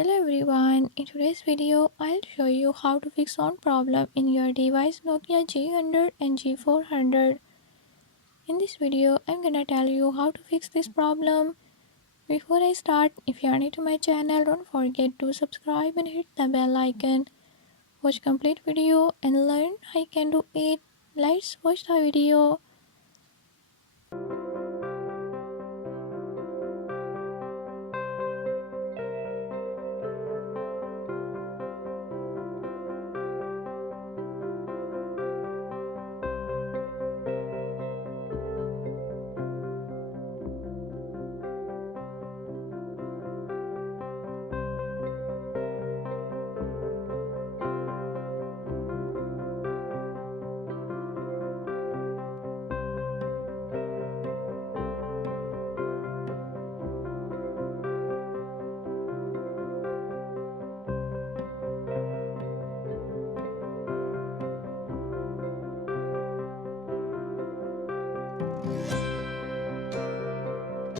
Hello everyone, in today's video I'll show you how to fix sound problem in your device Nokia G100 and G400. In this video I'm gonna tell you how to fix this problem. Before I start, if you are new to my channel, don't forget to subscribe and hit the bell icon. Watch complete video and learn how you can do it. Let's watch the video.